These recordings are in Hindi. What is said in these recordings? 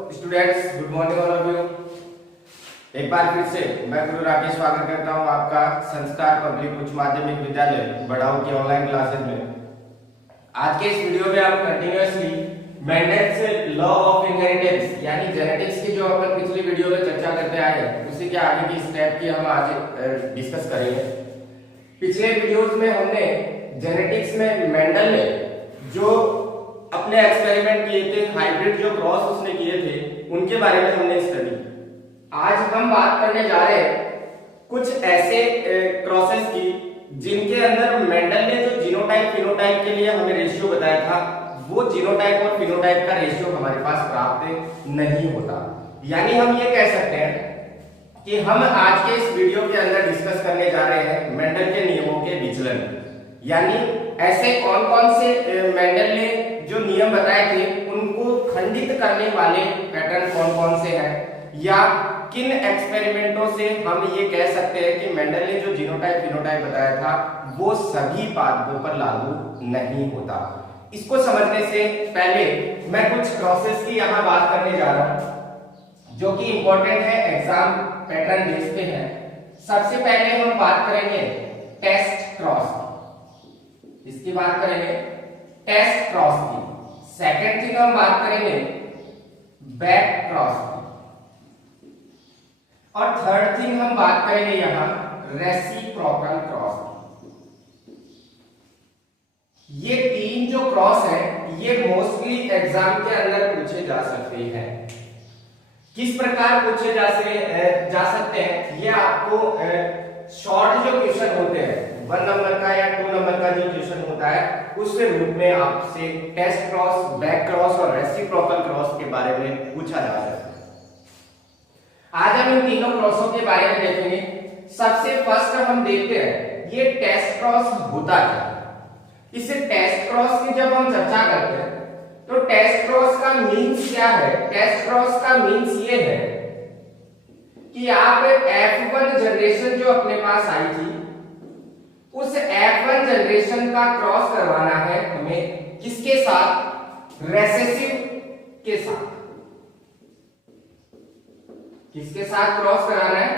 Students, good morning all of you. एक बार फिर से मैं गुरु राकेश स्वागत करता हूं आपका संस्कार पब्लिक उच्च माध्यमिक विद्यालय बड़ाऊ की ऑनलाइन क्लासेस में। आज के इस वीडियो में हम continuously Mendel's law of inheritance यानी जेनेटिक्स की जो अपन पिछली वीडियो में चर्चा करते आए हैं उसी के आगे की स्टेप की हम आज डिस्कस करेंगे। पिछले वीडियोस में हमने जेनेटिक्स में मेंडल ने जो अपने एक्सपेरिमेंट किए थे, हाइब्रिड जो क्रॉस उसने किए थे, उनके बारे में हमने स्टडी। आज हम बात करने जा रहे हैं कुछ ऐसे क्रॉसेस की जिनके अंदर मेंडल ने जो जीनोटाइप फिनोटाइप के लिए हमें रेशियो बताया था, वो जीनोटाइप और फिनोटाइप का रेशियो हमारे पास प्राप्त नहीं होता। यानी हम ये कह सकते हैं कि हम आज के इस वीडियो के अंदर डिस्कस करने जा रहे हैं मेंडल के नियमों के विचलन। यानी ऐसे कौन कौन से मेंडल ने जो नियम बताए थे उनको खंडित करने वाले पैटर्न कौन कौन से हैं, या किन एक्सपेरिमेंटों से हम ये कह सकते हैं कि मेंडल ने जो जीनोटाइप फिनोटाइप बताया था वो सभी पादपों पर लागू नहीं होता। इसको समझने से पहले मैं कुछ क्रॉसेस की यहाँ बात करने जा रहा हूं जो कि इंपॉर्टेंट है, एग्जाम पैटर्न बेस पे है। सबसे पहले हम बात करेंगे टेस्ट क्रॉस की, इसकी बात करेंगे टेस्ट क्रॉस की। सेकंड थिंग हम बात करेंगे बैक क्रॉस की, और थर्ड थिंग हम बात करेंगे यहां रेसिप्रोकल क्रॉस की। ये तीन जो क्रॉस है ये मोस्टली एग्जाम के अंदर पूछे जा सकते हैं। किस प्रकार पूछे जा सकते हैं, ये आपको शॉर्ट जो क्वेश्चन होते हैं 1 नंबर का या 2 नंबर का जो क्वेश्चन होता है उसके रूप में आपसे टेस्ट क्रॉस, बैक क्रॉस और रेसिप्रोकल क्रॉस के बारे में पूछा जा सकता है। आज हम इन तीनों क्रॉसों के बारे में देखेंगे। सबसे फर्स्ट हम देखते हैं ये टेस्ट क्रॉस होता क्या। इस टेस्ट क्रॉस की जब हम चर्चा करते हैं तो टेस्ट क्रॉस का मीन्स क्या है। टेस्ट क्रॉस का मीन्स ये है कि आप F1 जनरेशन जो अपने पास आई थी उस F1 जनरेशन का क्रॉस करवाना है हमें किसके साथ, रेसेसिव के साथ। किसके साथ क्रॉस कराना है,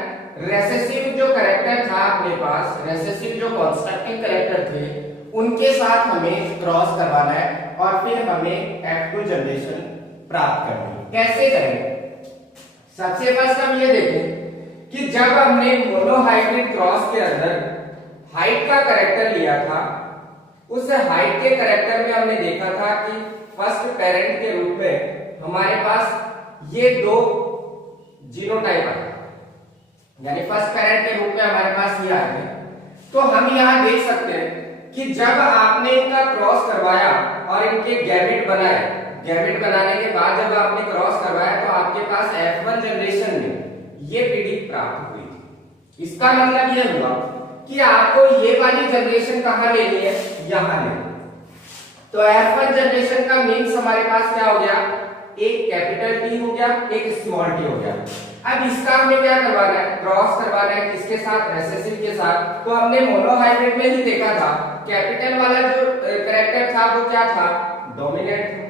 रेसेसिव जो कैरेक्टर था अपने पास, रेसेसिव जो कंस्ट्रक्टिव कैरेक्टर थे उनके साथ हमें क्रॉस करवाना है और फिर हमें F2 जनरेशन प्राप्त करनी है। कैसे करेंगे, सबसे फर्स्ट हम ये देखें कि जब हमने मोनोहाइब्रिड क्रॉस के अंदर हाइट का कैरेक्टर लिया था, उस हाइट के कैरेक्टर में हमने देखा था कि फर्स्ट पेरेंट के रूप में हमारे पास ये दो जीनोटाइप आए, यानी फर्स्ट पेरेंट के रूप में हमारे पास ये आए। तो हम यहां देख सकते हैं कि जब आपने इनका क्रॉस करवाया और इनके गैमेट बनाए, गैमेट बनाने के बाद जब आपने क्रॉस करवाया तो आपके पास F1 जनरेशन में ये पीढ़ी प्राप्त हुई थी। इसका मतलब ये हुआ कि आपको ये वाली जनरेशन कहां लेनी है, यहां लेनी है। तो F1 जनरेशन का मीन्स हमारे पास क्या हो गया, एक कैपिटल T हो गया, एक स्मॉल t हो गया। अब इसका हमें क्या करवाना है, क्रॉस करवाना है किसके साथ, रेसेसिव के साथ। तो हमने मोनोहाइब्रिड में ही देखा था कैपिटल वाला जो कैरेक्टर था वो क्या था, डोमिनेंट।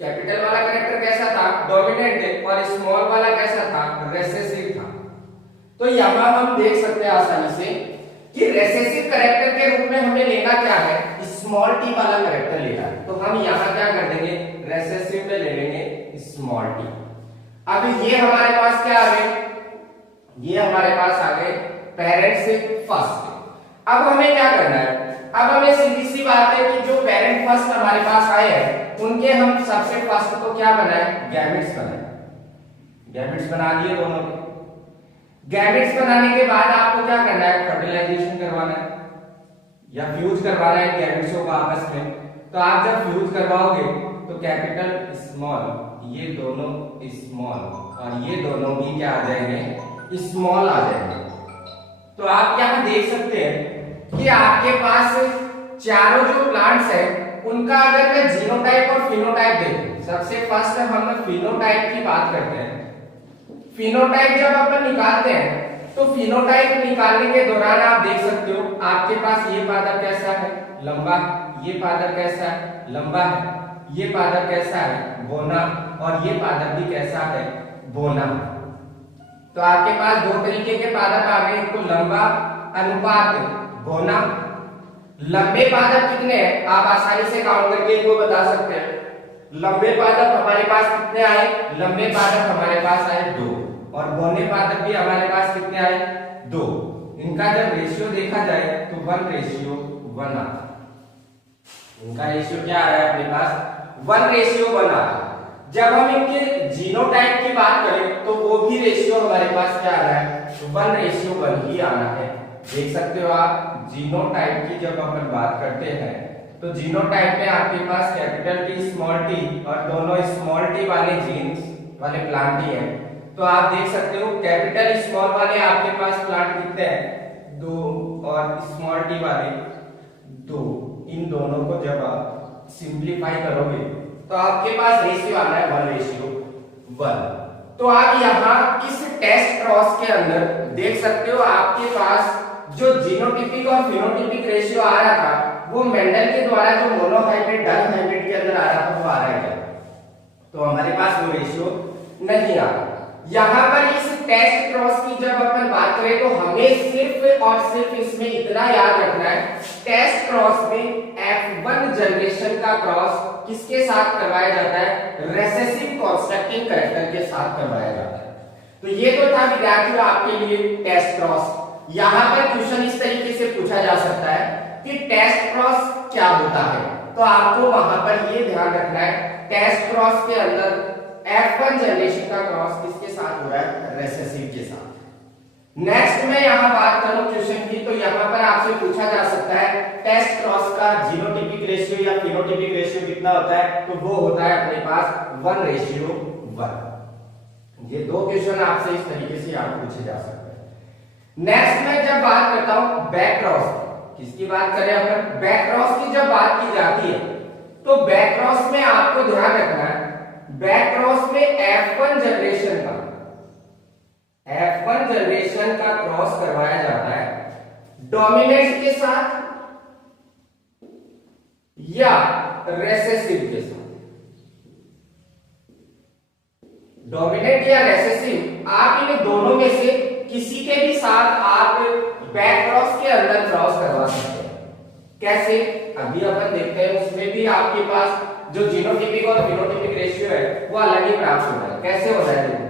कैपिटल वाला कैरेक्टर कैसा था, डोमिनेंट, और स्मॉल वाला कैसा था, रेसेसिव था। तो यहां हम देख सकते हैं आसानी से कि रेसेसिव कैरेक्टर के रूप में हमें लेना क्या है, स्मॉल टी वाला कैरेक्टर लेना है। तो हम यहां क्या कर देंगे, रेसेसिव में ले लेंगे स्मॉल टी। अब ये हमारे पास क्या आ गए, ये हमारे पास आ गए पेरेंट से फर्स्ट। अब हमें क्या करना है, अब हमें सीधी सी बात है कि जो पेरेंट फर्स्ट हमारे पास आए हैं उनके हम सबसे फर्स्ट तो क्या बनाए, गैमेट्स बनाए। गैमेट्स बना दिए दोनों के। गैमेट्स बनाने के बाद आपको क्या करना है, फर्टिलाइजेशन करवाना है या फ्यूज करवाना है गैमेट्सों को आपस में। तो आप जब फ्यूज करवाओगे तो कैपिटल स्मॉल, ये दोनों स्मॉल और ये दोनों भी क्या आ जाएंगे, स्मॉल आ जाएंगे। तो आप यहां देख सकते हैं कि आपके पास चारों जो प्लांट्स हैं उनका अगर मैं जीनोटाइप और फिनोटाइप देखूं, सबसे फर्स्ट हम फिनोटाइप की बात करते हैं। फिनोटाइप जब अपन निकालते हैं तो फिनोटाइप निकालने के दौरान आप देख सकते हो आपके पास ये पादप कैसा है, लंबा, ये पादप कैसा है, लंबा है। ये पादप कैसा है, बोना, और ये पादप भी कैसा है, बोना। तो आपके पास दो तरीके के पादप आ गए, तो लंबा अनुपात बोना। लंबे पादप कितने हैं, आप आसानी से काउंट करके इनको बता सकते हैं। लंबे पादप हमारे पास कितने आए, लंबे पादप हमारे पास आए 2, और बौने पादप भी हमारे पास कितने आए, 2। इनका जब रेशियो देखा जाए तो 1:1 आता है। इनका रेशियो क्या आ रहा है अपने पास, 1:1 आ रहा है। जब हम इनके जीनोटाइप की बात करें तो वो भी रेशियो हमारे पास क्या आ रहा है, 1:1 ही आना है। देख सकते हो आप, जीनोटाइप की जब अपन बात करते हैं तो जीनोटाइप में आपके पास कैपिटल टी स्मॉल टी और दोनों स्मॉल टी वाले जीन्स वाले प्लांट ही हैं। तो आप देख सकते हो कैपिटल स्मॉल वाले आपके पास प्लांट कितने हैं, 2, और स्मॉल टी वाले 2। इन दोनों को जब आप सिंप्लीफाई करोगे तो आपके पास रेशियो आना है 1:1। तो आप यहाँ इस टेस्ट क्रॉस के अंदर देख सकते हो आपके पास जो जीनोटिपिक और फिनोटिपिक रेशियो आ रहा था वो मेंडल के द्वारा जो मोनोहाइब्रिड डाइहाइब्रिड के अंदर आ रहा था वो आ रहा है क्या, तो हमारे पास वो रेशियो नहीं आ रहा। यहाँ पर इस टेस्ट क्रॉस की जब अपन बात करें तो हमें सिर्फ और सिर्फ इसमें इतना याद रखना है, टेस्ट क्रॉस में F1 जनरेशन का क्रॉस किसके साथ करवाया जाता है, रेसेसिव कंस्ट्रक्टिंग कैरेक्टर के साथ करवाया जाता है। तो ये तो था विद्यार्थियों आपके लिए टेस्ट क्रॉस। यहाँ पर क्वेश्चन इस तरीके से पूछा जा सकता है कि टेस्ट क्रॉस क्या होता है, तो आपको वहां पर ये ध्यान रखना है टेस्ट क्रॉस के अंदर F1 जनरेशन का क्रॉस किसके साथ हो रहा है, रेसेसिव के साथ। नेक्स्ट में यहाँ बात करूं क्वेश्चन की, तो यहाँ पर आपसे पूछा जा सकता है टेस्ट क्रॉस का जीनोटिपिक रेशियो या फिनोटिपिक रेशियो कितना होता है, तो वो होता है अपने पास 1:1। ये दो क्वेश्चन आपसे इस तरीके से यहाँ पूछे जा सकते हैं। नेक्स्ट में जब बात करता हूं बैक क्रॉस, किसकी बात करें अपन, बैक क्रॉस की जब बात की जाती है तो बैक क्रॉस में आपको ध्यान रखना है, बैक क्रॉस में F1 जनरेशन का क्रॉस करवाया जाता है डोमिनेंट के साथ या रेसेसिव के साथ। डोमिनेंट या रेसेसिव, आप इन दोनों में से किसी के भी साथ आप बैक क्रॉस के अंदर क्रॉस करवा सकते हैं। कैसे, अभी अपन देखते हैं, उसमें भी आपके पास जो जीनोटिपिक और फिनोटिपिक रेशियो है वो अलग ही प्राप्त होता है। कैसे होता है,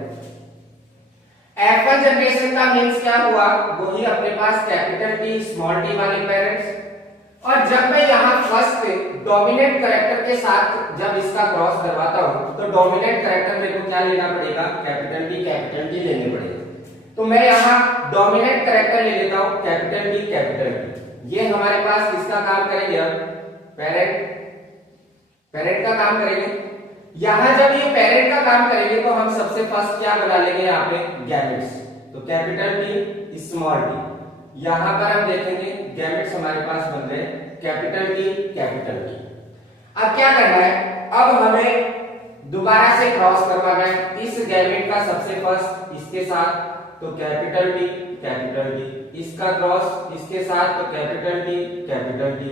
F1 जनरेशन का मींस क्या हुआ, वही अपने पास कैपिटल टी स्मॉल टी वाले पेरेंट्स, और जब मैं यहाँ फर्स्ट डोमिनेंट कैरेक्टर के साथ जब इसका क्रॉस करवाता हूं तो डोमिनेंट कैरेक्टर मेरे को क्या लेना पड़ेगा, कैपिटल टी लेने पड़ेगा। तो मैं यहाँ डोमिनेंट कैरेक्टर ले लेता हूं कैपिटल टी। ये हमारे पास किसका काम करेंगे, पेरेंट का काम करेंगे। यहां जब ये पेरेंट का काम करेंगे तो हम सबसे फर्स्ट क्या बना लेंगे यहाँ पे, गैमेट्स। तो कैपिटल टी स्मॉल टी, यहां पर हम देखेंगे गैमेट्स हमारे पास बन रहे कैपिटल टी। अब क्या करना है, अब हमें दोबारा से क्रॉस करवाना है इस गैमेट का सबसे फर्स्ट इसके साथ, तो कैपिटल टी, इसका क्रॉस इसके साथ तो कैपिटल टी,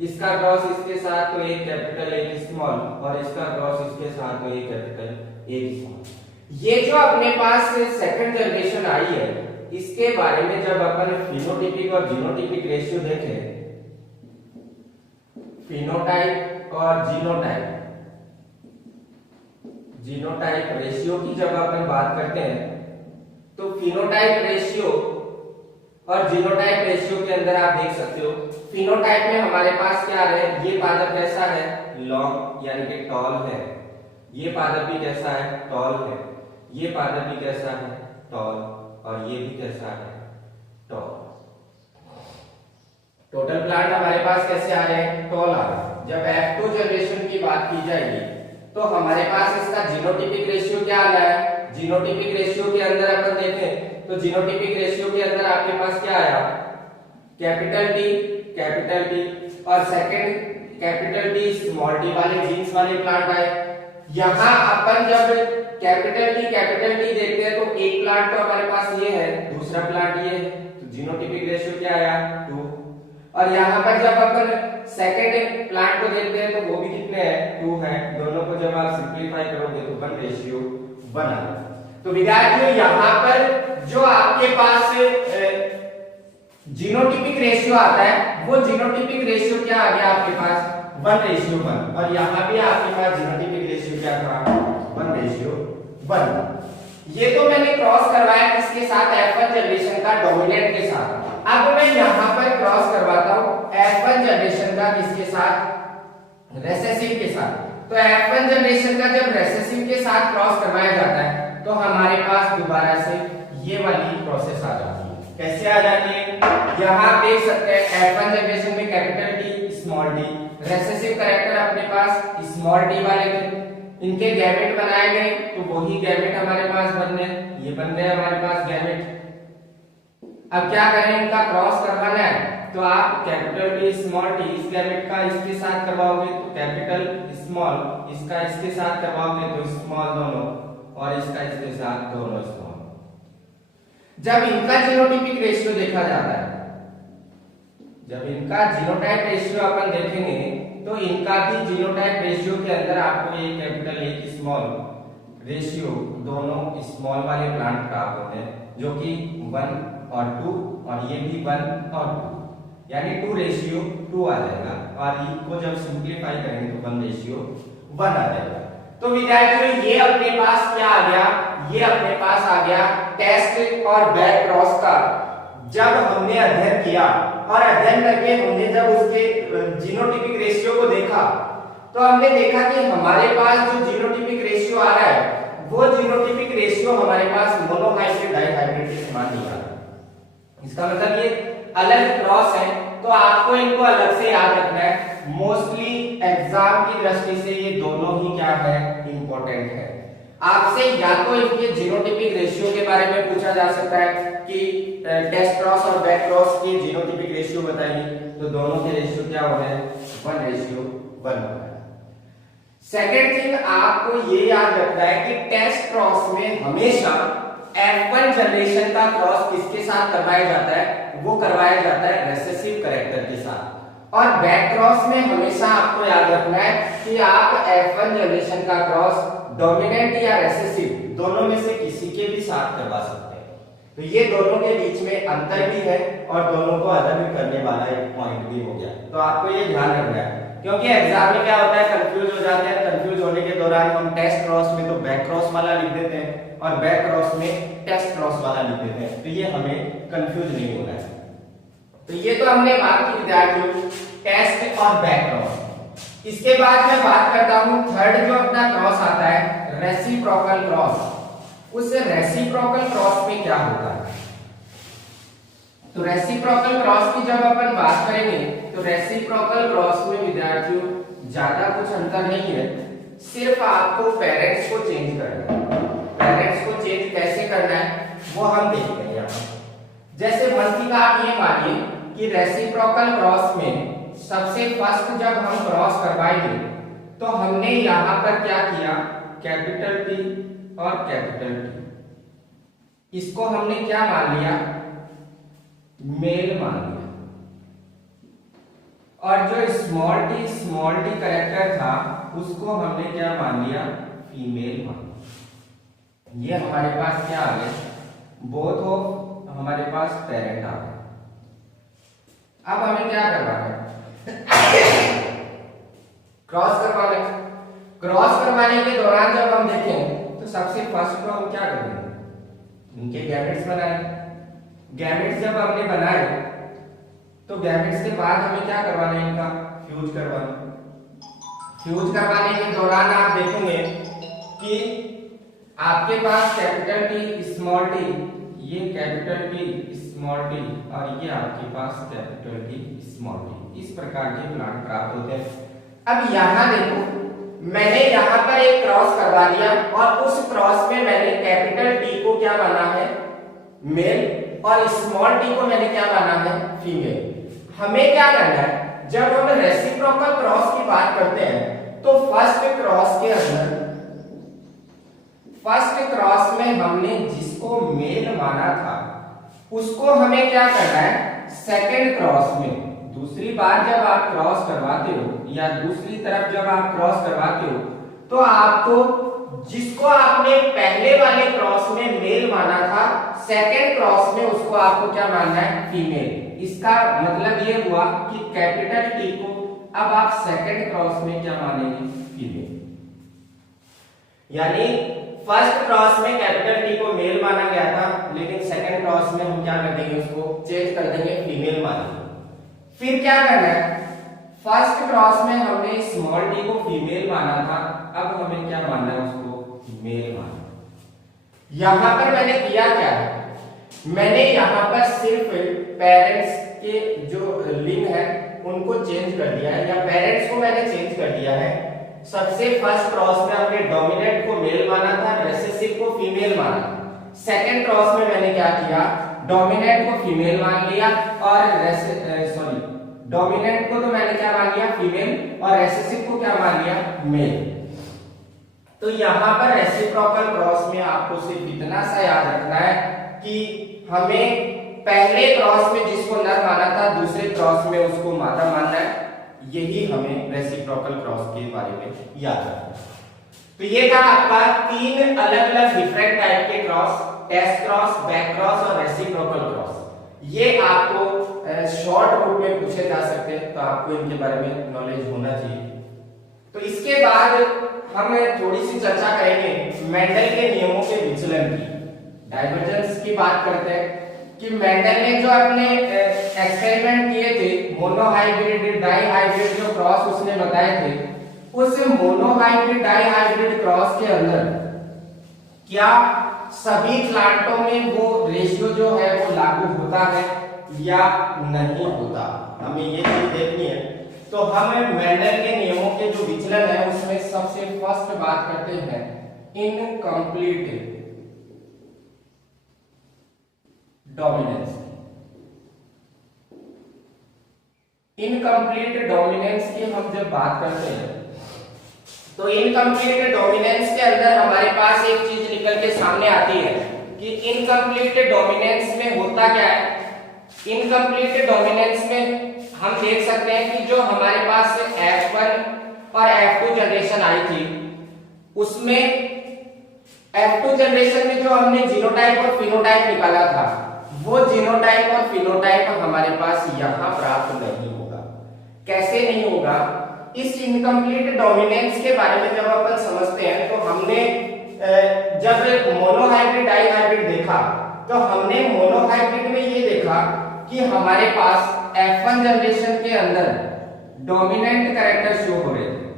इसका क्रॉस इसके साथ तो एक कैपिटल एक स्मॉल, और इसका क्रॉस इसके साथ तो एक कैपिटल एक स्मॉल। ये जो अपने पास सेकंड जनरेशन आई है इसके बारे में जब अपन फिनोटिपिक और जीनोटिपिक रेशियो देखें, फिनोटाइप और जीनोटाइप रेशियो की जब अपन बात करते हैं तो फिनोटाइप रेशियो और जीनोटाइप रेशियो के अंदर आप देख सकते हो, फिनोटाइप में हमारे पास क्या है, ये पादप कैसा है, लॉन्ग यानी कि टॉल है, ये पादप भी कैसा है, टॉल है, ये पादप भी कैसा है, टॉल, और ये भी कैसा है, टॉल। टोटल प्लांट हमारे पास कैसे आ रहे हैं, टॉल आ रहे हैं। जब F2 जनरेशन की बात की जाएगी तो हमारे पास इसका जीनोटिपिक रेशियो क्या आना है, जीनोटिपिक रेशियो के अंदर अपन देखें तो जीनोटिपिक रेशियो के अंदर आपके पास क्या आया, कैपिटल टी, और second capital T small T वाले जीन्स वाले प्लांट आए। यहां अपन जब कैपिटल टी देखते हैं तो एक प्लांट तो हमारे पास ये है, दूसरा प्लांट ये है, तो जीनोटिपिक रेशियो क्या आया 2, और यहाँ पर जब अपन सेकेंड प्लांट को देखते हैं तो वो भी कितने हैं, 2 है। दोनों को जब आप सिंप्लीफाई करोगे तो 1:1 आएगा। तो विद्यार्थियों यहाँ पर जो आपके पास जीनोटिपिक रेशियो आता है वो जीनोटिपिक रेशियो क्या आ गया आपके पास, 1:1। और यहाँ भी आपके पास जीनोटिपिक रेशियो क्या था, 1:1। ये तो मैंने क्रॉस करवाया किसके साथ, F1 जनरेशन का डोमिनेंट के साथ। अब मैं यहाँ पर क्रॉस करवाता हूँ F1 जनरेशन का किसके साथ, रेसेसिव के साथ। तो F1 जनरेशन का जब रेसेसिव के साथ क्रॉस करवाया जाता है तो हमारे पास दोबारा से ये वाली प्रोसेस आ जाती है। कैसे आ जाती है, यहाँ देख सकते हैं F1 जनरेशन में capital T small d, recessive character अपने पास स्मॉल d वाले थे, इनके गैमेट बनाए गए तो वही गैमेट हमारे पास बन रहे, ये बन रहे हमारे पास गैमेट। अब क्या करें, इनका क्रॉस करवाना है तो आप कैपिटल T स्मॉल t इस गैमेट का इसके साथ करवाओगे तो कैपिटल स्मॉल, इसका इसके साथ करवाओगे तो स्मॉल दोनों, और इसका इसके साथ दोनों स्मॉल। जब इनका जीनोटाइपिक रेशियो देखा जाता है, जब इनका जीनोटाइप रेशियो अपन देखेंगे तो इनका भी जीनोटाइप रेशियो के अंदर आपको ये कैपिटल एक स्मॉल रेशियो दोनों स्मॉल वाले प्लांट प्राप्त होते हैं, जो कि 1 और 2, और ये भी 1 और 2, यानी 2:2 आ जाएगा। और इनको जब सिंप्लीफाई करेंगे तो 1:1 आ जाएगा। तो विद्यार्थियों ये अपने पास क्या आ गया, ये अपने पास आ गया टेस्ट और बैक क्रॉस का जब हमने अध्ययन किया, और अध्ययन करके हमने जब उसके जीनोटिपिक रेशियो को देखा तो हमने देखा कि हमारे पास जो जीनोटिपिक रेशियो आ रहा है वो जीनोटिपिक रेशियो हमारे पास मोनोहाइब्रिड डाइहाइब्रिड के समान नहीं आ रहा। इसका मतलब ये अलग क्रॉस है, तो आपको इनको अलग से याद रखना है। मोस्टली एग्जाम की दृष्टि से ये दोनों ही क्या है, इंपॉर्टेंट है। आपसे या तो इनके जीनोटिपिक रेशियो के बारे में पूछा जा सकता है कि टेस्ट क्रॉस और बैक क्रॉस की जीनोटिपिक रेशियो बताइए, तो दोनों के रेशियो क्या हो रहे हैं, 1:1 हो रहा है। सेकेंड थिंग आपको ये याद रखना है कि टेस्ट क्रॉस में हमेशा F1 जनरेशन का क्रॉस किसके साथ करवाया जाता है, वो करवाया जाता है रेसेसिव कैरेक्टर के साथ। और बैक क्रॉस में हमेशा आपको याद रखना है कि आप F1 जनरेशन का क्रॉस डोमिनेंट या रेसेसिव दोनों में से किसी के भी साथ करवा सकते हैं। तो ये दोनों के बीच में अंतर भी है और दोनों को अलग करने वाला एक पॉइंट भी हो गया। तो आपको ये ध्यान रखना है, क्योंकि एग्जाम में क्या होता है, कंफ्यूज हो जाते हैं। कंफ्यूज होने के दौरान हम टेस्ट क्रॉस में तो बैक क्रॉस वाला लिख देते हैं और बैक क्रॉस में टेस्ट क्रॉस वाला लिख देते हैं, तो ये हमें कंफ्यूज नहीं होना है। तो ये तो हमने बात की विद्यार्थियों टेस्ट और बैक क्रॉस। इसके बाद मैं बात करता हूं थर्ड जो अपना क्रॉस आता है रेसिप्रोकल क्रॉस। उस रेसिप्रोकल क्रॉस में क्या होता है, तो रेसिप्रोकल क्रॉस की जब अपन बात करेंगे तो रेसिप्रोकल क्रॉस में विद्यार्थियों ज्यादा कुछ अंतर नहीं है, सिर्फ आपको पेरेंट्स को चेंज करना है। पेरेंट्स को चेंज कैसे करना है वो हम देखते हैं यहाँ। जैसे मंथी का आप ये मानिए कि रेसिप्रोकल क्रॉस में सबसे फर्स्ट जब हम क्रॉस करवाएंगे तो हमने यहां पर क्या किया, कैपिटल T और कैपिटल T, इसको हमने क्या मान लिया, मेल मान लिया। और जो स्मॉल t कैरेक्टर था उसको हमने क्या मान लिया, फीमेल मान लिया। ये हमारे पास क्या आ गया, बोथ ऑफ हमारे पास पेरेंट आ गए। अब हमें क्या करवाना है, क्रॉस करवाने के दौरान जब हम देखें तो सबसे फर्स्ट को हम क्या करेंगे, इनके गैमेट्स बनाएंगे। गैमेट्स जब हमने बनाए तो गैमेट्स के बाद हमें क्या करवाना है, इनका फ्यूज करवाना। फ्यूज करवाने के दौरान आप देखेंगे कि आपके पास कैपिटल T स्मॉल t, ये कैपिटल T स्मॉल t और ये आपके पास कैपिटल T स्मॉल t, इस प्रकार के प्लांट प्राप्त होते हैं। अब यहाँ देखो मैंने यहाँ पर एक क्रॉस करवा दिया और उस क्रॉस में मैंने कैपिटल T को क्या माना है, मेल, और स्मॉल t को मैंने क्या माना है, फीमेल। हमें क्या करना है, जब हम रेसिप्रोकल क्रॉस की बात करते हैं तो फर्स्ट क्रॉस के अंदर, फर्स्ट क्रॉस में हमने जिसको मेल माना था उसको हमें क्या करना है, सेकंड क्रॉस में दूसरी बार जब आप क्रॉस करवाते हो या दूसरी तरफ जब आप क्रॉस करवाते हो तो आपको जिसको आपने पहले वाले क्रॉस में मेल माना था, सेकंड क्रॉस में उसको आपको क्या मानना है, फीमेल। इसका मतलब ये हुआ कि कैपिटल टी को अब आप सेकंड क्रॉस में क्या मानेंगे, फीमेल। यानी फर्स्ट क्रॉस में कैपिटल टी को मेल माना गया था, लेकिन सेकंड क्रॉस में हम क्या कर देंगे, उसको चेंज कर देंगे, फीमेल मानेंगे। फिर क्या करना है, फर्स्ट क्रॉस में हमने स्मॉल टी को फीमेल माना था, अब हमें क्या मानना है, उसको मेल मानना। यहां पर मैंने किया क्या है, मैंने यहां पर सिर्फ पेरेंट्स के जो लिंग है उनको चेंज कर दिया है, या पेरेंट्स को मैंने चेंज कर दिया है। सबसे फर्स्ट क्रॉस में हमने डोमिनेंट को मेल माना था, रिसेसिव को फीमेल माना। सेकंड क्रॉस में मैंने क्या किया, डोमिनेंट को फीमेल मान लिया और डोमिनेंट को तो मैंने क्या मान लिया, फीमेल, और रिसेसिव को क्या मान लिया, मेल। तो यहां पर रेसिप्रोकल क्रॉस में आपको सिर्फ इतना सा याद रखना है कि हमें पहले क्रॉस में जिसको नर माना था, दूसरे क्रॉस में उसको मादा मानना है। यही हमें रेसिप्रोकल क्रॉस के बारे में याद रखना है। तो ये था आपका 3 अलग अलग डिफरेंट टाइप के cross, test cross, back cross और रेसिप्रोकल क्रॉस। ये आपको शॉर्ट रूप में पूछे जा सकते हैं, तो आपको इनके बारे में नॉलेज होना चाहिए। तो इसके बाद हम थोड़ी सी चर्चा करेंगे मेंडल के नियमों के विचलन की। डाइवर्जेंस की बात करते हैं कि मेंडल ने जो अपने एक्सपेरिमेंट किए थे, मोनोहाइब्रिड, डाइहाइब्रिड जो क्रॉस उसने बताए थे, उस मोनोहाइब्रिड डाइहाइब्रिड क्रॉस के अंदर क्या सभी प्लांटों में वो रेशियो जो है वो लागू होता है या नहीं होता, हमें ये चीज देखनी है। तो हम मेंडल के नियमों के जो विचलन है उसमें सबसे फर्स्ट बात करते हैं इनकम्प्लीट डोमिनेंस। इनकम्प्लीट डोमिनेंस की हम जब बात करते हैं तो इनकम्प्लीट डोमिनेंस के अंदर हमारे पास एक चीज निकल के सामने आती है कि इनकम्प्लीट डोमिनेंस में होता क्या है। इनकम्प्लीट डोमिनेंस में हम देख सकते हैं कि जो हमारे पास F1 और F2 जनरेशन आई थी, उसमें F2 जनरेशन में जो हमने जीनोटाइप और फिनोटाइप निकाला था, वो जीनोटाइप और फिनोटाइप हमारे पास यहां प्राप्त नहीं होगा। कैसे नहीं होगा, इस इनकम्प्लीट डोमिनेंस के बारे में जब अपन समझते हैं तो हमने जब मोनोहाइब्रिड डाइहाइब्रिड देखा तो हमने मोनोहाइब्रिड में ये देखा कि हमारे पास F1 जनरेशन के अंदर डोमिनेंट कैरेक्टर शो हो रहे थे।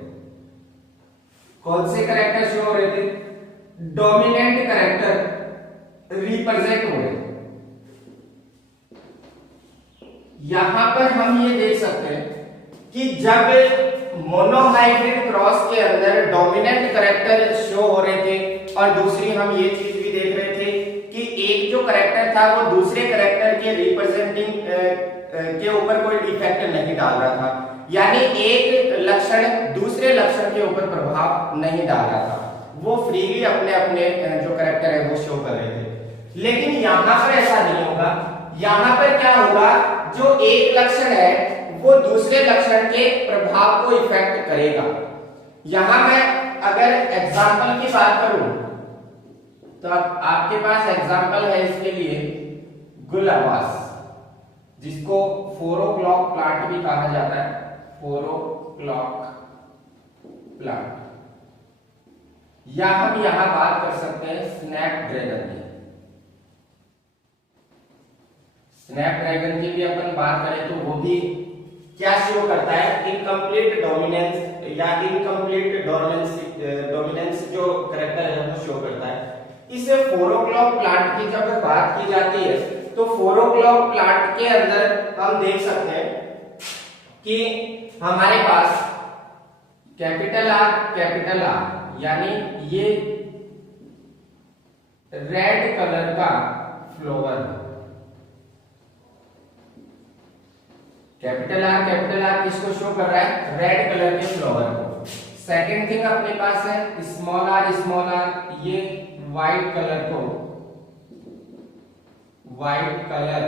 कौन से कैरेक्टर शो हो रहे थे, डोमिनेंट कैरेक्टर रिप्रेजेंट हो रहे थे। यहां पर हम ये देख सकते हैं कि जब मोनोहाइब्रिड क्रॉस के अंदर डोमिनेंट कैरेक्टर शो हो रहे थे और दूसरी हम ये चीज भी देख रहे थे कि एक जो कैरेक्टर था वो दूसरे कैरेक्टर के रिप्रेजेंटिंग के ऊपर कोई इफेक्ट नहीं डाल रहा था, यानी एक लक्षण दूसरे लक्षण के ऊपर प्रभाव नहीं डाल रहा था, वो फ्रीली अपने अपने जो कैरेक्टर है वो शो कर रहे थे। लेकिन यहां पर ऐसा नहीं होगा। यहां पर क्या होगा, जो एक लक्षण है वो दूसरे लक्षण के प्रभाव को इफेक्ट करेगा। यहां मैं अगर एग्जाम्पल की बात करूं तो आपके पास एग्जाम्पल है इसके लिए गुलाबास, जिसको 4 o'clock प्लांट भी कहा जाता है। 4 o'clock प्लांट, या हम यहां बात कर सकते हैं स्नैपड्रैगन की। स्नैपड्रैगन की भी अपन बात करें तो वो भी क्या शो करता है, इनकम्प्लीट डोमिनेंस या इनकम्प्लीट डोमिनेंस जो कैरेक्टर है वो शो करता है। इस 4 o'clock प्लांट की जब बात की जाती है तो 4 o'clock प्लांट के अंदर हम देख सकते हैं कि हमारे पास कैपिटल आर यानी ये रेड कलर का फ्लावर, कैपिटल आर किसको शो कर रहा है, रेड कलर के फ्लावर को। सेकंड थिंग अपने पास है स्मॉल आर, ये व्हाइट कलर को, व्हाइट कलर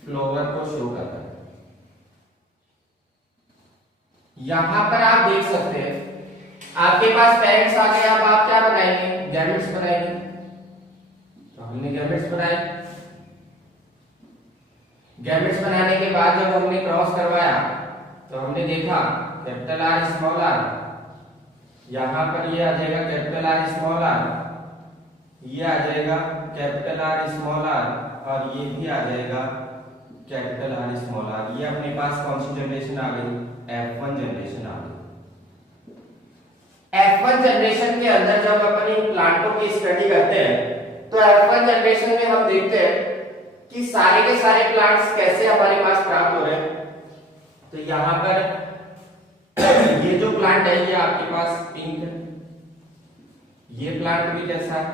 फ्लावर को शो कर रहा है। यहाँ पर आप देख सकते हैं आपके पास पेरेंट्स आ गए। अब आप क्या बनाएंगे, गैमेट्स बनाएंगे। तो हमने गैमेट्स बनाए। गैमेट्स बनाने के बाद जब हमने क्रॉस करवाया तो हमने देखा कैपिटल आर स्मॉल आर, यहां पर ये आ जाएगा कैपिटल आर स्मॉल आर, ये आ जाएगा कैपिटल आर स्मॉल आर, और ये भी आ जाएगा कैपिटल आर स्मॉल आर। ये अपने पास कौन सी जनरेशन आ गई, F1 जनरेशन आ गई। F1 जनरेशन के अंदर जब अपन इन प्लांटों की स्टडी करते हैं तो F1 जनरेशन में हम देखते हैं कि सारे के सारे प्लांट्स कैसे हमारे पास प्राप्त हो रहे हैं। तो यहाँ पर ये जो प्लांट है ये आपके पास पिंक है, ये प्लांट भी कैसा है,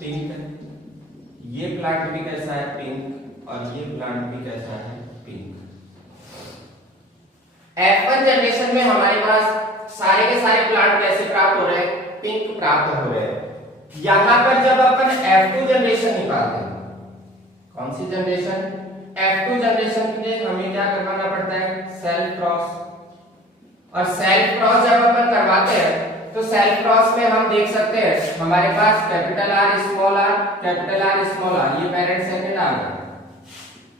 पिंक है, ये प्लांट भी कैसा है, पिंक, और ये प्लांट भी कैसा है, पिंक। F1 जनरेशन में हमारे पास सारे के सारे प्लांट कैसे प्राप्त हो रहे हैं, पिंक प्राप्त हो रहे हैं। यहां पर जब अपन F2 जनरेशन निकालते हैं, कौन सी जनरेशन, F2 जनरेशन के लिए हमें क्या करवाना पड़ता है, सेल्फ क्रॉस। और सेल्फ क्रॉस जब अपन करवाते हैं तो सेल्फ क्रॉस में हम देख सकते हैं हमारे पास capital R small R, capital R small R, ये पेरेंट सेकंड आ गया।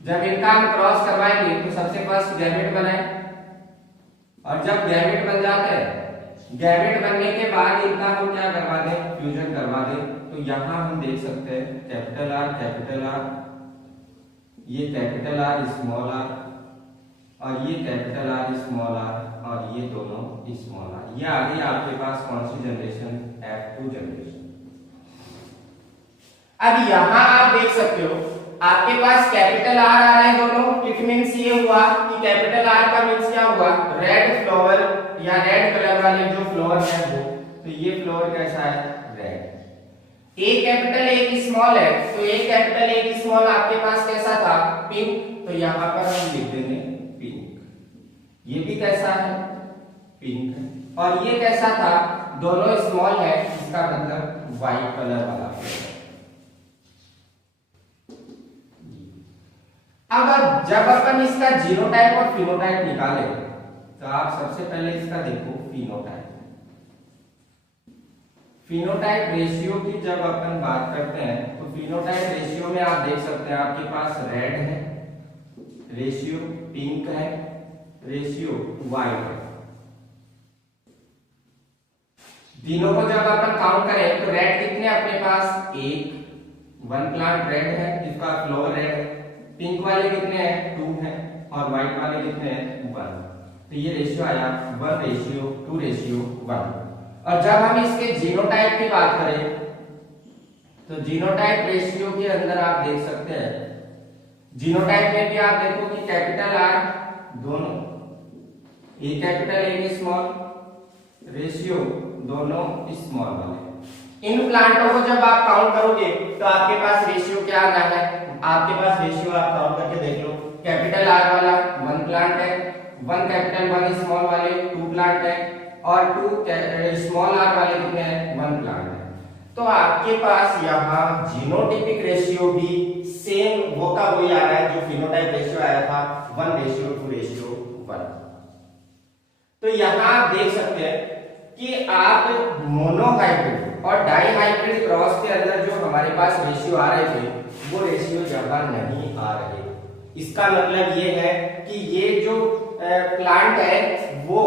जब इनका हम क्रॉस करवाएंगे तो सबसे फर्स्ट गैमेट बनाए, और जब गैमेट बन जाते हैं, गैमेट बनने के बाद इनका हम क्या करवा दें, फ्यूजन करवा दें। तो यहां हम देख सकते हैं कैपिटल आर, ये कैपिटल आर स्मॉल आर, और ये कैपिटल आर स्मॉल आर, और ये दोनों स्मॉल आर। ये आ गई आपके पास कौन सी जनरेशन, F2 जनरेशन। अब यहां आप देख सकते हो आपके पास कैपिटल आर आ रहा है दोनों। इट मींस ये हुआ कि कैपिटल आर का मींस क्या हुआ, रेड फ्लावर या रेड कलर वाले जो फ्लावर है वो। तो ये फ्लावर कैसा है, रेड। एक कैपिटल एक स्मॉल है, तो एक कैपिटल एक स्मॉल आपके पास कैसा था, पिंक। तो यहां पर हम लिख देंगे पिंक। ये भी कैसा है, पिंक है, और ये कैसा था, दोनों स्मॉल है, इसका मतलब व्हाइट कलर वाला। अब जब अपन इसका जीनोटाइप और फिनोटाइप निकाले तो आप सबसे पहले इसका देखो फिनोटाइप। फिनोटाइप रेशियो की जब अपन बात करते हैं तो फिनोटाइप रेशियो में आप देख सकते हैं आपके पास रेड है रेशियो, पिंक है रेशियो, व्हाइट है। तीनों को जब अपन काउंट करें तो रेड कितने अपने पास, एक, वन प्लांट रेड है, इसका फ्लावर रेड है। पिंक वाले कितने हैं, 2 है, और व्हाइट वाले कितने हैं, 1। तो ये रेशियो आया 1:2:1। और जब हम इसके जीनोटाइप की बात करें तो जीनोटाइप रेशियो के अंदर आप देख सकते हैं, जीनोटाइप में भी आप देखो कि कैपिटल आर दोनों, एक कैपिटल एक स्मॉल, रेशियो दोनों स्मॉल वाले। इन प्लांटों को जब आप काउंट करोगे तो आपके पास रेशियो क्या आना है, आपके पास रेशियो आप काउंट करके देख लो। कैपिटल आर वाला 1 प्लांट है, 1 कैपिटल 1 स्मॉल वाले 2 प्लांट है, और 2 स्मॉल आर वाले कितने हैं, 1 प्लांट है। तो आपके पास यहाँ जीनोटिपिक रेशियो भी सेम वो का वही आ रहा है जो फिनोटाइप रेशियो आया था 1:2:1। तो यहाँ आप देख सकते हैं कि आप मोनोहाइब्रिड और डाइहाइब्रिड क्रॉस के अंदर जो हमारे पास रेशियो आ रहे थे वो रेशियो यहाँ नहीं आ रहे। इसका मतलब ये है कि ये जो प्लांट है वो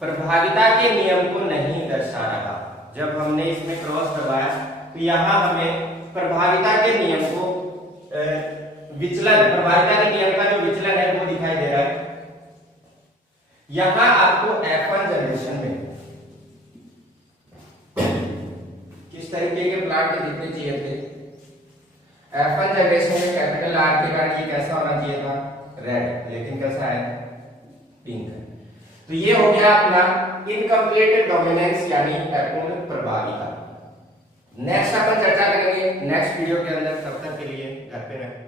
प्रभाविता के नियम को नहीं दर्शा रहा। जब हमने इसमें क्रॉस करवाया तो यहाँ हमें प्रभाविता के नियम को विचलन, प्रभाविता के नियम का जो विचलन है वो दिखाई दे रहा है। यहां आपको F1 जनरेशन में किस तरीके के प्लांट दिखने चाहिए थे, F1 जनरेशन में कैपिटल आर के कारण ये कैसा होना चाहिए था, रेड, लेकिन कैसा है, पिंक है। तो ये हो गया अपना इनकम्प्लीट डोमिनेंस यानी अपूर्ण प्रभाविता। नेक्स्ट अपन चर्चा करेंगे नेक्स्ट वीडियो के अंदर। तब तक के लिए घर पे रहें।